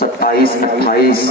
27-28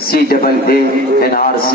CAA, NRC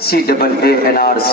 CAA, NRC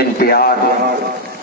NPR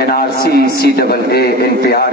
NRC, CAA, NPR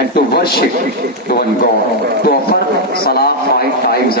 and to worship to one God, to offer salah 5 times a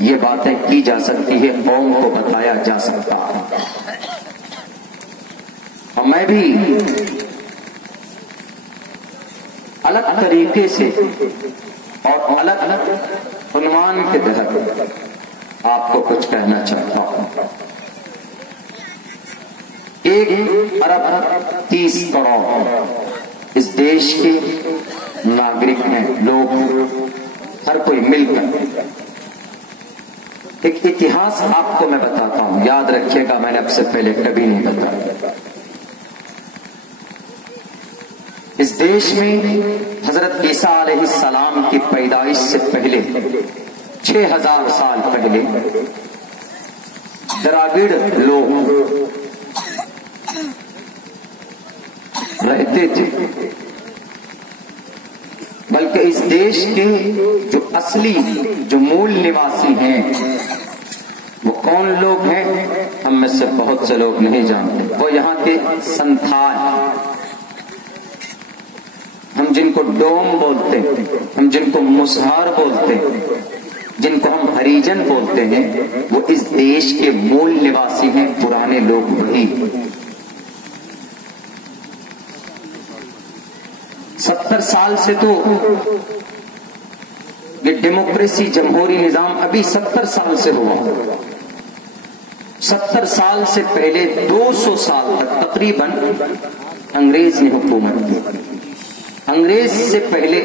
یہ باتیں کی جا سکتی ہے، قوم کو بتایا جا سکتا ہے۔ اور میں بھی الگ طریقے سے اور الگ عنوان کے تحت آپ کو کچھ کہنا چاہتا ہوں۔ 1.30 کروڑ اس دیش کے ناگرک ہیں، لوگ، ہر کوئی مل کر ایک اتہاس آپ کو میں بتاتا ہوں، یاد رکھیے گا، میں نے اب سے پہلے کبھی نہیں بتایا۔ اس دیش میں حضرت عیسیٰ علیہ السلام کی پیدائش سے پہلے 6000 سال پہلے دراوڑ لوگ رہتے تھے، بلکہ اس دیش کے جو اصلی جو مول نواسی ہیں وہ کون لوگ ہیں، ہم میں سے بہت سے لوگ نہیں جانتے۔ وہ یہاں کے سنتھال، ہم جن کو ڈوم بولتے ہیں، ہم جن کو مسہر بولتے ہیں، جن کو ہم ہریجن بولتے ہیں، وہ اس دیش کے مول نواسی ہیں، پرانے لوگ وہی۔ 70 سال سے تو یہ ڈیموکریسی جمہوری نظام ابھی 70 سال سے ہوا، 70 سال سے پہلے 200 سال تک تقریباً انگریز نے حکومت کی۔ انگریز سے پہلے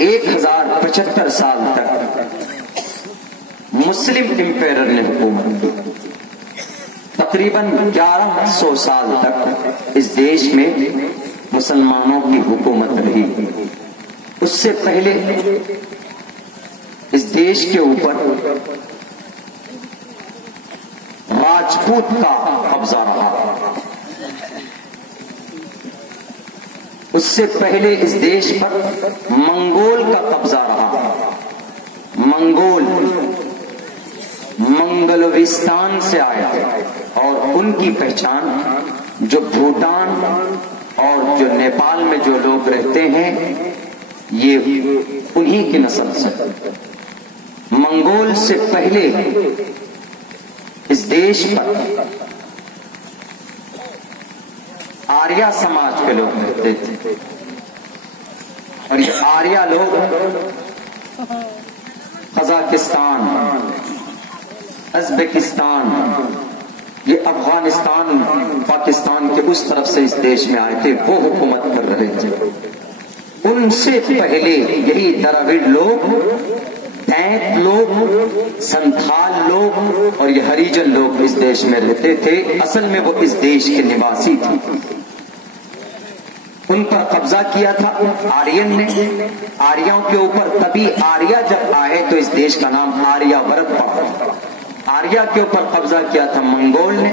1075 سال تک مسلم امپیرر نے حکومت کی۔ تقریباً 1100 سال تک اس دیش میں مسلمانوں کی حکومت رہی۔ اس سے پہلے اس دیش کے اوپر راجپوت کا قبضہ رہا۔ اس سے پہلے اس دیش پر منگول کا قبضہ رہا۔ منگول منگلوستان سے آیا اور ان کی پہچان جو بھوٹان اور جو نیپال میں جو لوگ رہتے ہیں یہ انہی کی نسل سے۔ منگول سے پہلے اس دیش پر آریہ سماج کے لوگ رہتے تھے، اور یہ آریہ لوگ قزاقستان، ازبکستان، یہ افغانستان، پاکستان کے اس طرف سے اس دیش میں آئے تھے، وہ حکومت کر رہے تھے۔ ان سے پہلے یہی دراوڑ لوگ، تینت لوگ، سنتھال لوگ اور یہ ہریجن لوگ اس دیش میں رہتے تھے۔ اصل میں وہ اس دیش کے نواسی تھے۔ ان پر قبضہ کیا تھا آرین نے۔ آریوں کے اوپر تبھی آریہ جب آئے تو اس دیش کا نام آریہ ورت پڑا۔ آریہ کے اوپر قبضہ کیا تھا منگول نے،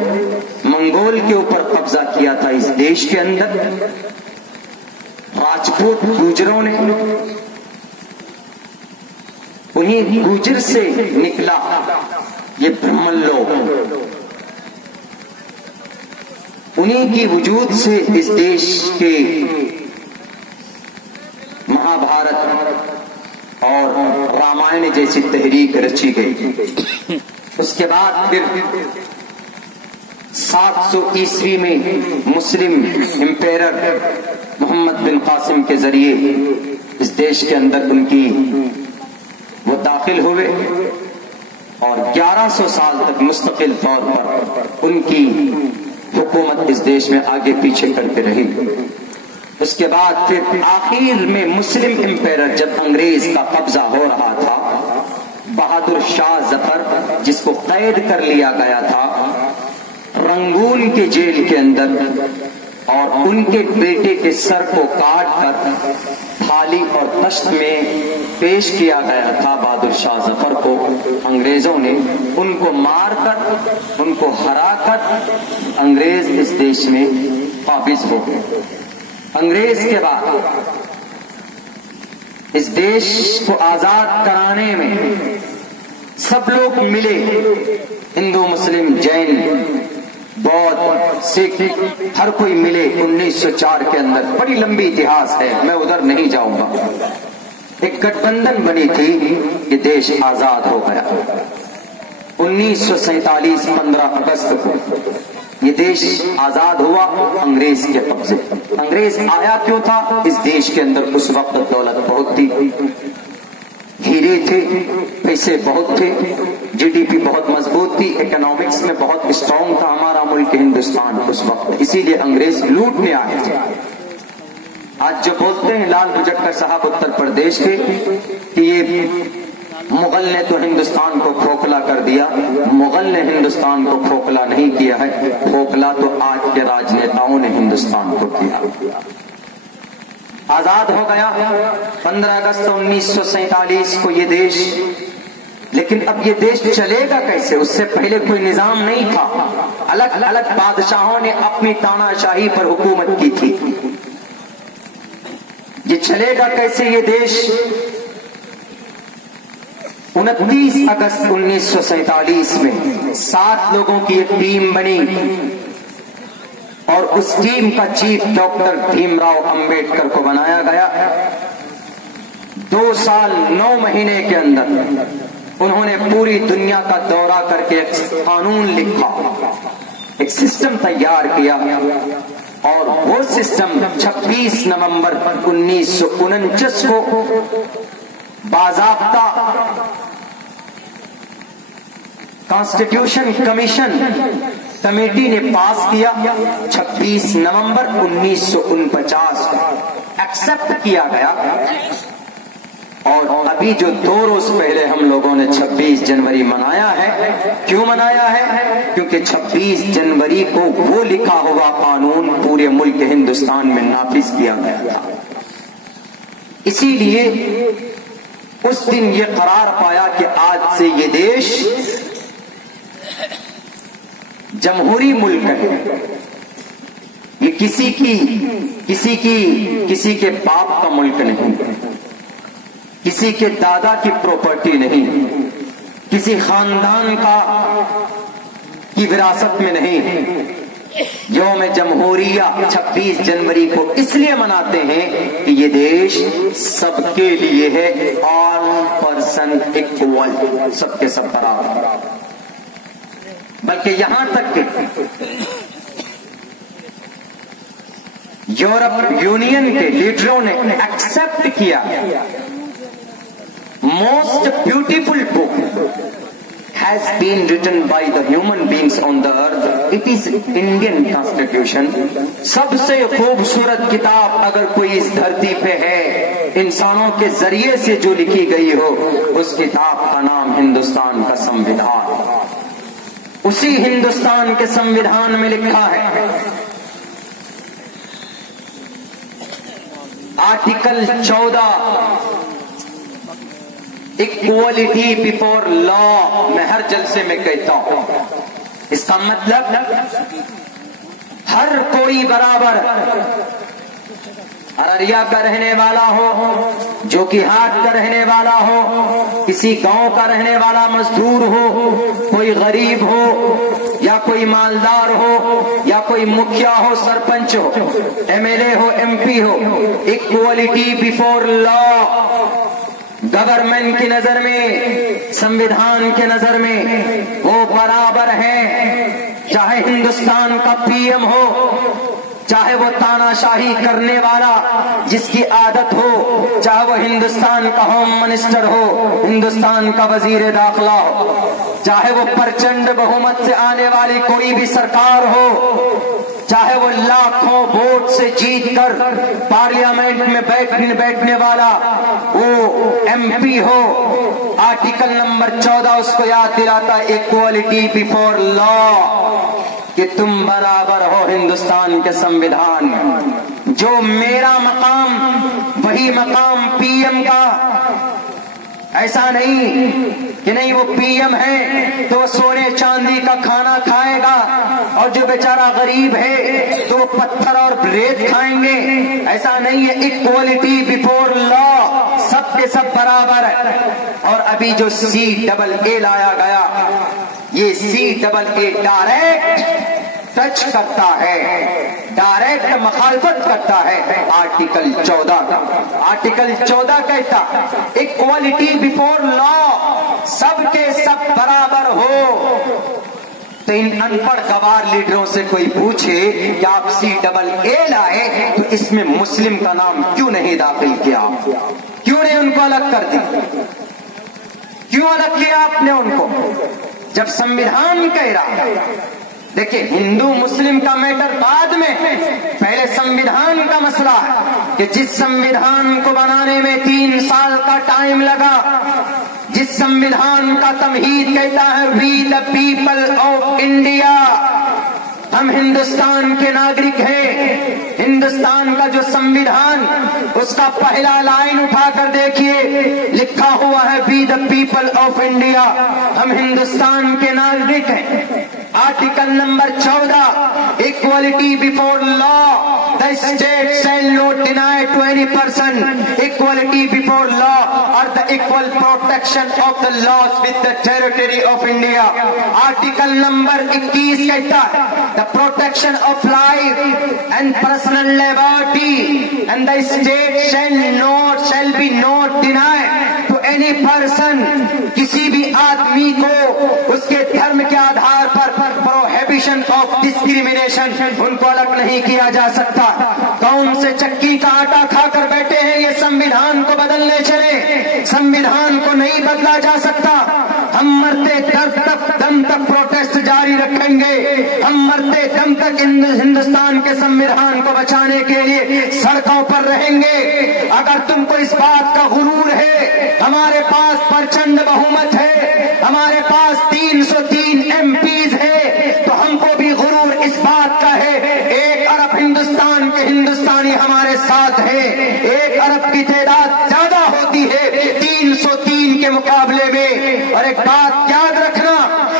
منگول کے اوپر قبضہ کیا تھا اس دیش کے اندر راجپوت گوجروں نے۔ انہیں گوجر سے نکلا یہ برہمن لوگ، انہیں کی وجود سے اس دیش کے مہابھارت اور رامائن جیسی تحریک رچی گئی۔ اس کے بعد پھر 700 عیسوی میں مسلم امپیرر محمد بن قاسم کے ذریعے اس دیش کے اندر ان کی وہ داخل ہوئے اور 1100 سال تک مستقل طور پر ان کی حکومت اس دیش میں آگے پیچھے کرتے رہی۔ اس کے بعد پھر آخر میں مسلم امپیرر جب انگریز کا قبضہ ہو رہا تھا، بہادر شاہ ظفر جس کو قید کر لیا گیا تھا رنگون کے جیل کے اندر، اور ان کے بیٹے کے سر کو کاٹ کر تھالی اور تشت میں پیش کیا گیا تھا بہادر شاہ ظفر کو، انگریزوں نے ان کو مار کر، ان کو ہرا کر انگریز اس دیش میں قابض ہو گئے۔ انگریز کے بعد اس دیش کو آزاد کرانے میں سب لوگ ملے، ہندو، مسلم، جین، بودھ، سکھ، ہر کوئی ملے 1904 کے اندر۔ بڑی لمبی اتہاس ہے، میں ادھر نہیں جاؤں گا۔ ایک گٹھبندھن بنی تھی کہ دیش آزاد ہو گیا 1947 15 اگست کو یہ دیش آزاد ہوا انگریز کے قبضے. انگریز آیا کیوں تھا؟ اس دیش کے اندر اس وقت دولت بہت تھی، ہیرے تھے، پیسے بہت تھے، جی ڈی پی بہت مضبوط تھی، اکنامکس میں بہت اسٹرانگ تھا ہمارا ملک ہندوستان اس وقت، اسی لیے انگریز لوٹنے آئے تھے. آج جو بولتے ہیں لال بجٹکر صاحب اتر پردیش کے کہ یہ مغل نے تو ہندوستان کو کھوکھلا کر دیا، مغل نے ہندوستان کو کھوکھلا نہیں کیا ہے، کھوکھلا تو آج کے راجنیتاؤں نے ہندوستان کو کیا. آزاد ہو گیا 15 اگست 1947 کو یہ دیش، لیکن اب یہ دیش چلے گا کیسے؟ اس سے پہلے کوئی نظام نہیں تھا، الگ الگ بادشاہوں نے اپنی تاناشاہی پر حکومت کی تھی. یہ چلے گا کیسے یہ دیش؟ 29 اگست 1947 میں 7 لوگوں کی ایک ٹیم بنی اور اس ٹیم کا چیف ڈاکٹر بھیم راؤ امبیڈکر کو بنایا گیا. 2 سال 9 مہینے کے اندر انہوں نے پوری دنیا کا دورہ کر کے ایک قانون لکھا، ایک سسٹم تیار کیا، اور وہ سسٹم 26 نومبر 1949 کو باضابطہ کانسٹیٹیوشن کمیشن کمیٹی نے پاس کیا. 26 نومبر 1949 ایکسپٹ کیا گیا. اور ابھی جو 2 روز پہلے ہم لوگوں نے 26 جنوری منایا ہے، کیوں منایا ہے؟ کیونکہ 26 جنوری کو وہ لکھا ہوا قانون پورے ملک ہندوستان میں نافذ کیا گیا تھا. اسی لیے اس دن یہ قرار پایا کہ آج سے یہ دیش جمہوری ملک ہے. یہ کسی کے باپ کا ملک نہیں، کسی کے دادا کی پراپرٹی نہیں، کسی خاندان کی وراثت میں نہیں. یوم جمہوریہ 26 جنوری کو اس لیے مناتے ہیں کہ یہ دیش سب کے لیے ہے، آل پرسن اکول، سب کے سب برابر. بلکہ یہاں تک کہ یورپ یونین کے لیڈروں نے ایکسپٹ کیا most beautiful book has been written by the human beings on the earth. It is Indian Constitution. سب سے خوبصورت کتاب اگر کوئی اس دھرتی پہ ہے انسانوں کے ذریعے سے جو لکھی گئی ہو، اس کتاب کا نام ہندوستان کا سموِدھان. اسی ہندوستان کے سموِدھان میں لکھا ہے آرٹیکل 14 اکوالٹی بیفور لا. میں ہر جلسے میں کہتا ہوں اس کا مطلب ہر کوئی برابر، ارریا کا رہنے والا ہو، جو کہ ہاٹ کا رہنے والا ہو، کسی گاؤں کا رہنے والا مزدور ہو، کوئی غریب ہو یا کوئی مالدار ہو یا کوئی مکھیا ہو، سرپنچ ہو، ایم ایل اے ہو، ایم پی ہو، اکوالٹی بیفور لا. گورنمنٹ کی نظر میں، سموِدھان کے نظر میں وہ برابر ہیں. چاہے ہندوستان کا پی ایم ہو، چاہے وہ تاناشاہی کرنے والا جس کی عادت ہو، چاہے وہ ہندوستان کا ہوم منسٹر ہو، ہندوستان کا وزیر داخلہ ہو، چاہے وہ پرچنڈ بہومت سے آنے والی کوئی بھی سرکار ہو، چاہے وہ لاکھوں ووٹ سے جیت کر پارلیمنٹ میں بیٹھنے والا وہ ایم پی ہو، آرٹیکل نمبر 14 اس کو یاد دلاتا ہے اکوالٹی بیفور لا، کہ تم برابر ہو ہندوستان کے سموِدھان میں. جو میرا مقام وہی مقام پی ایم کا. ایسا نہیں کہ نہیں وہ پی ایم ہے تو سونے چاندی کا کھانا کھائے گا اور جو بیچارہ غریب ہے تو وہ پتھر اور ریت کھائیں گے. ایسا نہیں ہے. اکوالٹی بیفور لا، سب کے سب برابر ہے. اور ابھی جو CAA لایا گیا، یہ CAA ڈائریکٹ ٹچ کرتا ہے، ڈائریکٹ مخالفت کرتا ہے آرٹیکل 14 کا۔ آرٹیکل 14 کہتا اکوالٹی بیفور لا، سب کے سب برابر ہو۔ تو ان ان پڑھ گوار لیڈروں سے کوئی پوچھے کہ آپ CAA لائے تو اس میں مسلم کا نام کیوں نہیں داخل کیا، کیوں نہیں ان کو الگ کر دی، کیوں الگ کیا آپ نے ان کو، جب سمویدھان کہہ رہا؟ دیکھیں ہندو مسلم کا میٹر بعد میں، پہلے سمویدھان کا مسئلہ ہے کہ جس سمویدھان کو بنانے میں 3 سال کا ٹائم لگا، جس سمویدھان کا تمہید کہتا ہے وی دا پیپل آف انڈیا، ہم ہندوستان کے ناگرک ہیں۔ ہندوستان کا جو سمویدھان، اس کا پہلا لائن اٹھا کر دیکھیے، لکھا ہوا ہے وی دا پیپل آف انڈیا، ہم ہندوستان کے ناگرک ہیں۔ Article number 14 equality before law, the state shall not deny to any person equality before law or the equal protection of the laws with the territory of India. Article number 21 کہتا ہے the protection of life and personal liberty and the state shall be not denied to any person، کسی بھی آدمی کو اس کے دھرم کے آدھار پر prohibition of discrimination, ان کو الگ نہیں کیا جا سکتا۔ کون سے چکی کا آٹا کھا کر بیٹھے ہیں یہ سمویدھان کو بدلنے چلے؟ سمویدھان کو نہیں بدلا جا سکتا۔ ہم مرتے دم تک پروٹیسٹ جاری رکھیں گے، ہم مرتے دم تک ہندوستان کے سمویدھان کو بچانے کے لیے سڑکوں پر رہیں گے۔ اگر تم کو اس بات کا غرور ہے ہمارے پاس پرچنڈ بہومت ہے، ہمارے پاس 303 MPs ہے، تو ہم کو بھی غرور اس بات کا ہے 1 ارب ہندوستان کے ہندوستانی ہمارے ساتھ ہیں۔ 1 ارب کی تعداد زیادہ ہوتی ہے 303 کے مقابلے میں۔ اور ایک بات یاد رکھنا،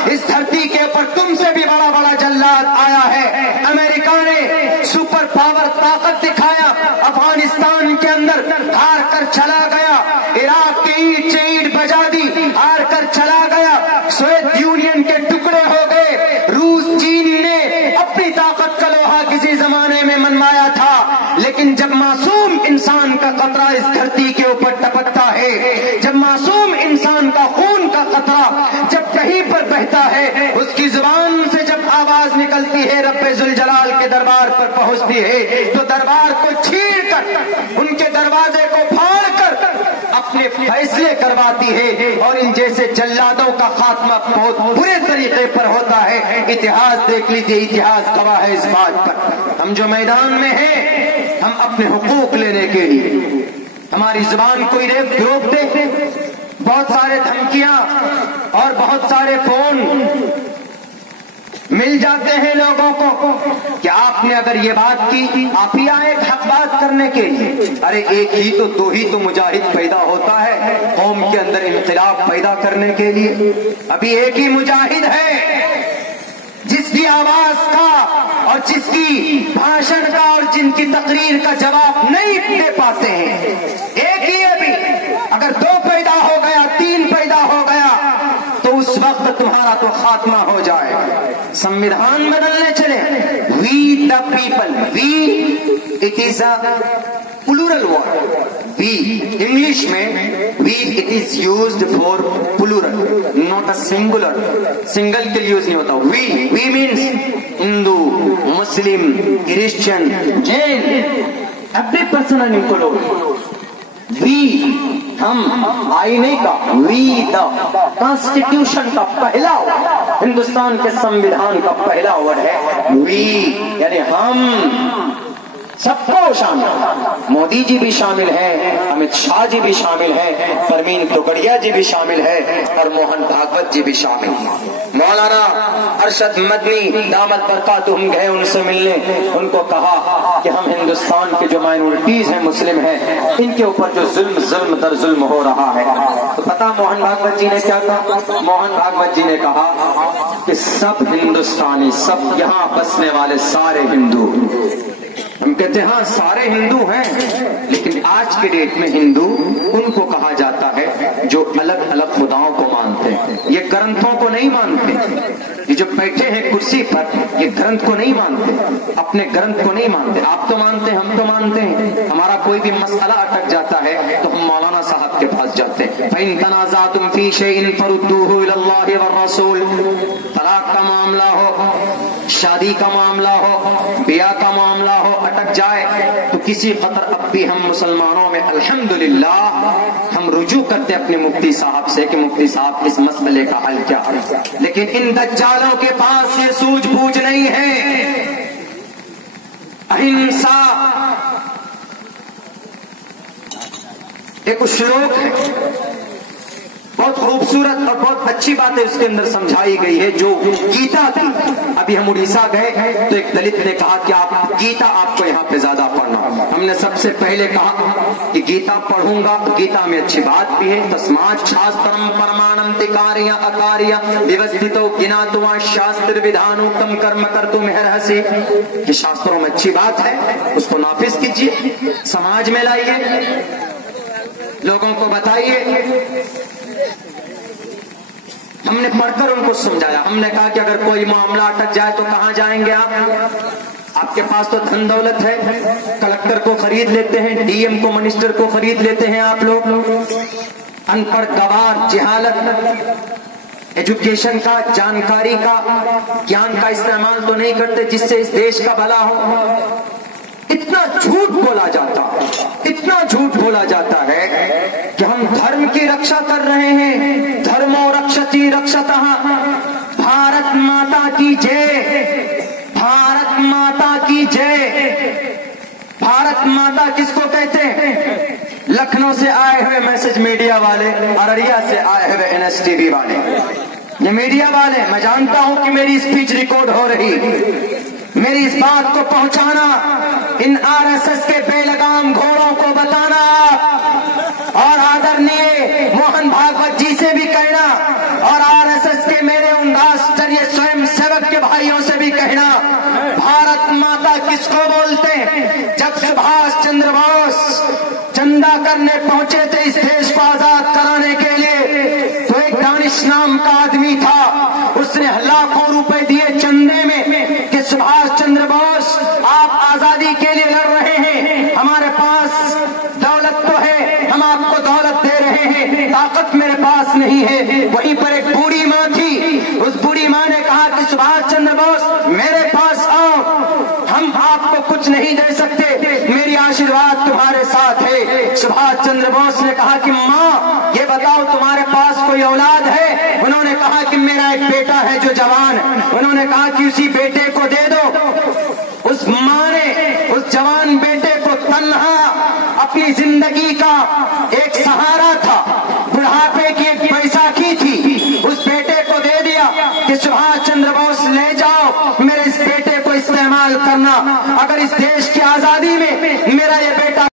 اس دھرتی کے اوپر تم سے بھی بڑا بڑا جلاد آیا ہے۔ امریکہ نے سپر پاور طاقت دکھایا، افغانستان کے اندر ہار کر چلا گیا، عراق کی اینٹ سے اینٹ بجا دی، ہار کر چلا گیا، سوویت یونین کے ٹکڑے ہو گئے۔ روس چین نے اپنی طاقت کا لوہا کسی زمانے میں منوایا تھا، لیکن جب معصوم انسان کا قطرہ اس دھرتی کے اوپر ٹپکتا ہے، جب معصوم انسان کا خون کا قطرہ جب کہیں پر بہتا ہے، اس کی زبان سے جب آواز نکلتی ہے رب ذوالجلال کے دربار پر پہنچتی ہے، تو دربار کو چھین کر، ان کے دروازے کو پھاڑ کر اپنے فیصلے کرواتی ہے، اور ان جیسے جلادوں کا خاتمہ بہت برے طریقے پر ہوتا ہے۔ اتہاس دیکھ لیجیے، اتہاس گواہ ہے اس بات پر۔ ہم جو میدان میں ہیں، ہم اپنے حقوق لینے کے لیے، ہماری زبان کوئی روک دے، بہت سارے دھمکیاں اور بہت سارے فون مل جاتے ہیں لوگوں کو کہ آپ نے اگر یہ بات کی، آپ ہی آئے حق بات کرنے کے لیے۔ ارے ایک ہی تو 2 ہی تو مجاہد پیدا ہوتا ہے قوم کے اندر انقلاب پیدا کرنے کے لیے۔ ابھی ایک ہی مجاہد ہے جس کی آواز کا اور جس کی بھاشن کا اور جن کی تقریر کا جواب نہیں دے پاتے ہیں، ایک ہی ابھی۔ اگر 2 پیدا ہو گیا، 3 پیدا ہو گیا، تو اس وقت تمہارا تو خاتمہ ہو جائے۔ سمویدھان بدلنے چلے، we the people, we it is a plural word. We English میں we it is used for plural, not a singular, single کے لیے یوز نہیں ہوتا۔ We means Hindu, Muslim, Christian, Jain, every person in include. We ہم، آئینے کا، وی the constitution کا پہلا ہندوستان کے سمویدھان کا پہلا ورڈ ہے وی، یعنی ہم سب کو شامل، مودی جی بھی شامل ہیں، امت شاہ جی بھی شامل ہیں، پروین توگڑیا جی بھی شامل ہیں، اور موہن بھاگوت جی بھی شامل ہیں۔ مولانا ارشد مدنی دامت برکاتہم گئے ان سے ملنے، ان کو کہا کہ ہم ہندوستان کے جو مائنورٹیز ہیں، مسلم ہیں، ان کے اوپر جو ظلم در ظلم ہو رہا ہے، تو پتا موہن بھاگوت جی نے کیا کہا؟ موہن بھاگوت جی نے کہا کہ سب ہندوستانی، سب یہاں بسنے والے سارے ہندو، ہم کہتے ہیں ہاں سارے ہندو ہیں، لیکن آج کے ڈیٹ میں ہندو ان کو کہا جاتا ہے جو الگ الگ خداؤں کو مانتے ہیں۔ یہ گرنتھوں کو نہیں مانتے، یہ جو بیٹھے ہیں کرسی پر یہ گرنتھ کو نہیں مانتے، اپنے گرنتھ کو نہیں مانتے۔ آپ تو مانتے ہیں، ہم تو مانتے ہیں، ہمارا کوئی بھی مسئلہ اٹک جاتا ہے تو ہم مولانا صاحب کے پاس جاتے ہیں۔ فَإِن تَنَازَعْتُمْ فِي شَيْءٍ فَرُدُّوهُ إِلَى اللَّهِ وَالرَّسُولِ، طلاق کا معاملہ ہو، شادی کا معاملہ ہو، بیاہ کا معاملہ ہو، اٹک جائے تو کسی قدر اب بھی ہم مسلمانوں میں الحمدللہ ہم رجوع کرتے اپنے مفتی صاحب سے کہ مفتی صاحب اس مسئلے کا حل کیا ہے۔ لیکن ان دجالوں کے پاس یہ سوجھ بوجھ نہیں ہے۔ اہنسا ایک شلوک ہے، بہت خوبصورت اور بہت اچھی باتیں اس کے اندر سمجھائی گئی ہے جو گیتا کی۔ ابھی ہم اڑیسہ گئے تو ایک دلت نے کہا کہ آپ گیتا آپ کو یہاں پہ زیادہ پڑھنا۔ ہم نے سب سے پہلے کہا کہ گیتا پڑھوں گا، گیتا میں اچھی بات بھی ہے، تسمات شاسترم پرمانم تکاریاں اکاریاں ویوستھتو گناتوا شاستر ودھانوکتم کرم کرتو مہرہسی، یہ شاستروں میں اچھی بات ہے، اس کو نافذ کیجیے، سماج میں لائیے، لوگوں کو بتائیے۔ ہم نے پڑھ کر ان کو سمجھایا، ہم نے کہا کہ اگر کوئی معاملہ اٹک جائے تو کہاں جائیں گے آپ کے پاس تو دھن دولت ہے، کلکٹر کو خرید لیتے ہیں، ڈی ایم کو، منسٹر کو خرید لیتے ہیں آپ لوگ، ان پڑھ گوار جہالت ایجوکیشن کا، جانکاری کا، گیان کا استعمال تو نہیں کرتے جس سے اس دیش کا بھلا ہو۔ اتنا جھوٹ بولا جاتا، اتنا جھوٹ بولا جاتا ہے کہ ہم دھرم کی رکشا کر رہے ہیں، دھرمو رکشتی رکشتہ، بھارت ماتا کی جے، بھارت ماتا کی جے۔ بھارت ماتا کس کو کہتے ہیں؟ لکھنؤ سے آئے ہوئے میسج میڈیا والے، ارریا سے آئے ہوئے NSTV والے، یہ میڈیا والے، میں جانتا ہوں کہ میری اسپیچ ریکارڈ ہو رہی، میری اس بات کو پہنچانا، ان RSS کے بے لگام گھوڑوں کو بتانا اور آدرنیے موہن بھاگوت جی سے بھی کہنا اور RSS کے میرے ان راشٹریہ سوئم سیوک کے بھائیوں سے بھی کہنا، بھارت ماتا کس کو بولتے ہیں؟ جب سبھاش چندر بوس چندہ کرنے پہنچے تھے اس دیش کو آزاد کرانے کے لیے تو ایک دانش نام کا آدمی تھا، اس نے لاکھوں روپے دیے چندے میں کہ سبھاش چندر بوس آپ آزادی کے لیے لڑ رہے ہیں، ہمارے پاس دولت تو ہے، ہم آپ کو دولت دے رہے ہیں، طاقت میرے پاس نہیں ہے۔ وہیں پر ایک بوڑھی ماں تھی، اس بوڑھی ماں نے کہا کہ سبھاش چندر بوس میرے پاس آؤ، ہم آپ کو کچھ نہیں دے سکتے، میری آشیرواد تمہارے ساتھ ہے۔ سبھاش چندر بوس نے کہا کہ ماں یہ بتاؤ تمہارے پاس کوئی اولاد ہے؟ انہوں نے کہا کہ میرا ایک بیٹا ہے جو جوان، انہوں نے کہا کہ اسی بیٹے کو دے دو۔ اس ماں نے اس جوان بیٹے کو تنہا اپنی زندگی کا ایک سہارا تھا، بڑھاپے کی ایک بیساکھی تھی، اس بیٹے کو دے دیا کہ سبھاش چندر بوس لے جاؤ، میرے اس بیٹے کو استعمال کرنا، اگر اس دیش کی آزادی میں میرا یہ